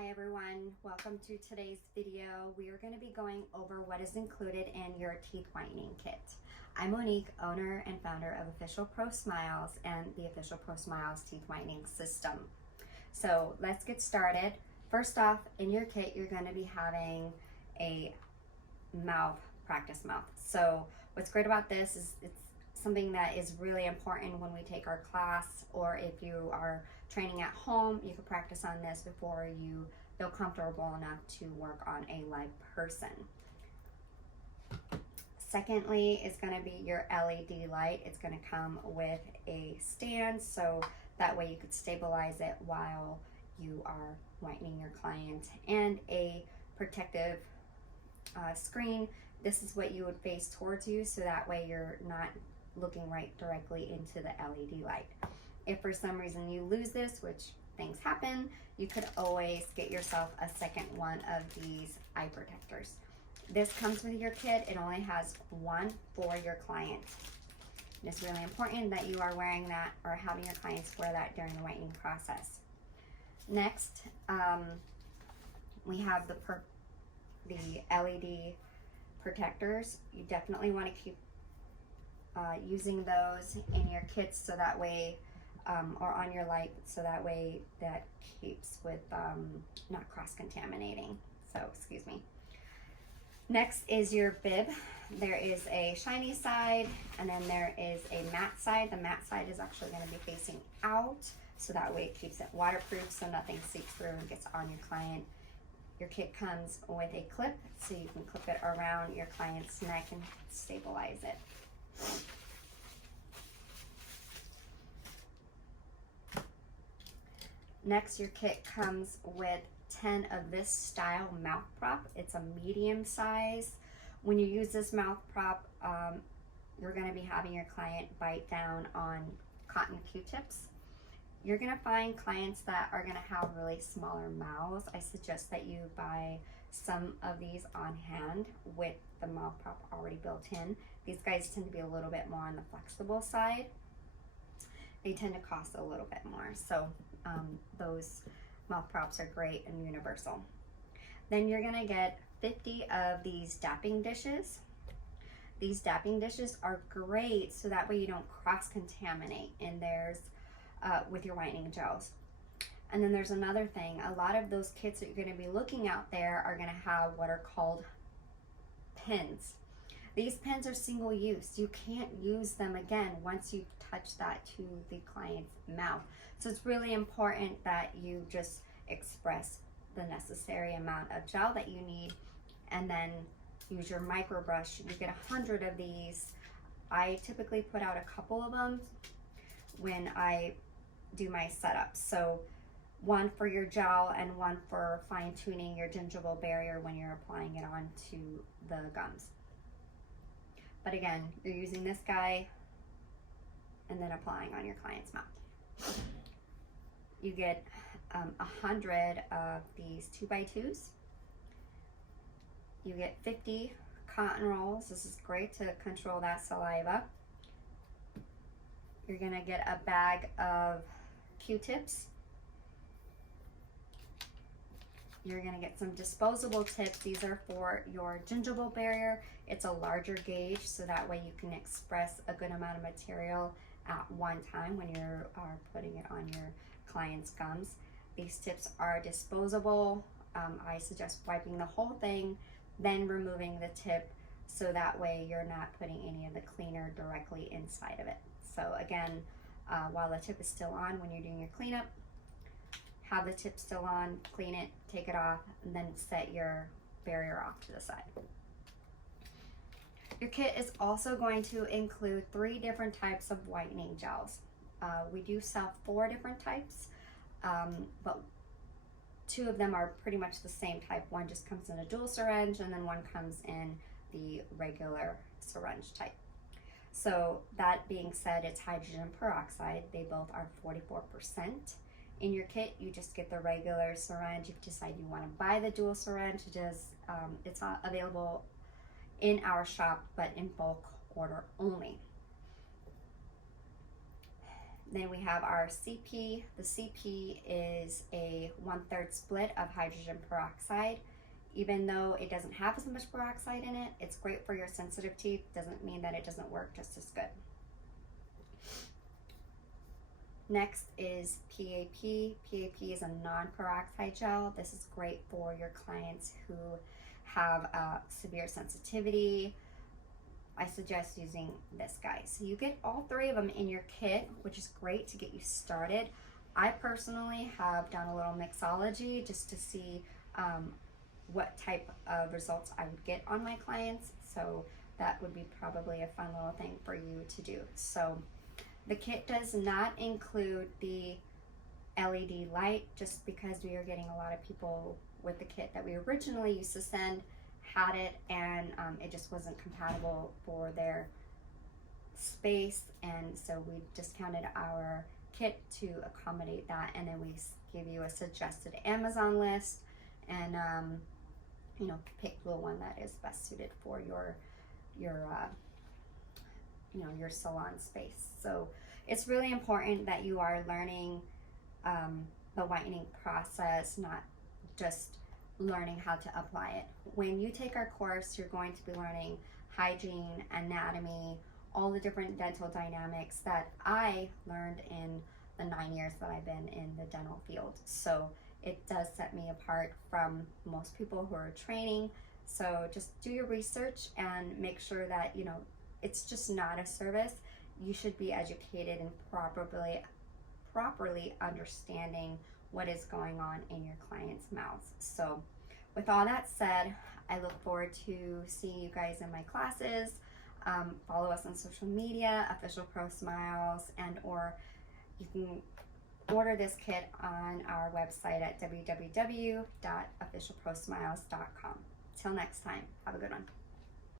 Hi everyone, welcome to today's video. We are going to be going over what is included in your teeth whitening kit. I'm Monique, owner and founder of Official Pro Smiles and the Official Pro Smiles Teeth Whitening System. So let's get started. First off, in your kit, you're going to be having a practice mouth. So what's great about this is it's something that is really important when we take our class, or if you are training at home, you can practice on this before you feel comfortable enough to work on a live person. Secondly is going to be your LED light. It's going to come with a stand, so that way you could stabilize it while you are whitening your client, and a protective screen. This is what you would face towards you, so that way you're not looking right directly into the LED light. If for some reason you lose this, which things happen, you could always get yourself a second one of these eye protectors. This comes with your kit. It only has one for your client. It's really important that you are wearing that or having your clients wear that during the whitening process. Next, we have the LED protectors. You definitely want to keep using those in your kits, so that way or on your light, so that way that keeps with not cross-contaminating. So excuse me. Next is your bib. There is a shiny side, and then there is a matte side. The matte side is actually going to be facing out, so that way it keeps it waterproof, so nothing seeps through and gets on your client. Your kit comes with a clip, so you can clip it around your client's neck and stabilize it. Next, your kit comes with 10 of this style mouth prop. It's a medium size. When you use this mouth prop, you're going to be having your client bite down on cotton Q-tips. You're going to find clients that are going to have really smaller mouths. I suggest that you buy some of these on hand with the mouth prop already built in. These guys tend to be a little bit more on the flexible side. They tend to cost a little bit more. So those mouth props are great and universal. Then you're going to get 50 of these dapping dishes. These dapping dishes are great, so that way you don't cross-contaminate in theirs with your whitening gels. And then there's another thing. A lot of those kits that you're going to be looking out there are going to have what are called pins. These pins are single use. You can't use them again once you touch that to the client's mouth. So it's really important that you just express the necessary amount of gel that you need, and then use your micro brush. You get 100 of these. I typically put out a couple of them when I do my setup. So one for your gel and one for fine tuning your gingival barrier when you're applying it onto the gums. But again, you're using this guy and then applying on your client's mouth. You get 100 of these 2x2s. You get 50 cotton rolls. This is great to control that saliva. You're gonna get a bag of Q-tips. You're gonna get some disposable tips. These are for your gingival barrier. It's a larger gauge, so that way you can express a good amount of material at one time when you are putting it on your client's gums. These tips are disposable. I suggest wiping the whole thing, then removing the tip, so that way you're not putting any of the cleaner directly inside of it. So again, while the tip is still on when you're doing your cleanup, have the tip still on, clean it, take it off, and then set your barrier off to the side. Your kit is also going to include 3 different types of whitening gels. We do sell 4 different types, but 2 of them are pretty much the same type. One just comes in a dual syringe, and then one comes in the regular syringe type. So that being said, it's hydrogen peroxide. They both are 44%. In your kit, you just get the regular syringe. If you decide you want to buy the dual syringe, it's not available in our shop, but in bulk order only. Then we have our CP. The CP is a 1/3 split of hydrogen peroxide. Even though it doesn't have as much peroxide in it, it's great for your sensitive teeth. Doesn't mean that it doesn't work just as good. Next is PAP. PAP is a non-peroxide gel. This is great for your clients who have severe sensitivity. I suggest using this, guys. So you get all 3 of them in your kit, which is great to get you started. I personally have done a little mixology just to see what type of results I would get on my clients. So that would be probably a fun little thing for you to do. So the kit does not include the LED light, just because we are getting a lot of people with the kit that we originally used to send had it, and it just wasn't compatible for their space, and so we discounted our kit to accommodate that, and then we give you a suggested Amazon list, and you know, pick the one that is best suited for your you know, your salon space. So it's really important that you are learning the whitening process, not just learning how to apply it. When you take our course, you're going to be learning hygiene, anatomy, all the different dental dynamics that I learned in the 9 years that I've been in the dental field. So it does set me apart from most people who are training. So just do your research and make sure that, you know, it's just not a service. You should be educated and properly understanding what is going on in your clients' mouths. So with all that said, I look forward to seeing you guys in my classes. Follow us on social media, Official Pro Smiles, and or you can order this kit on our website at www.officialprosmiles.com. Till next time, have a good one.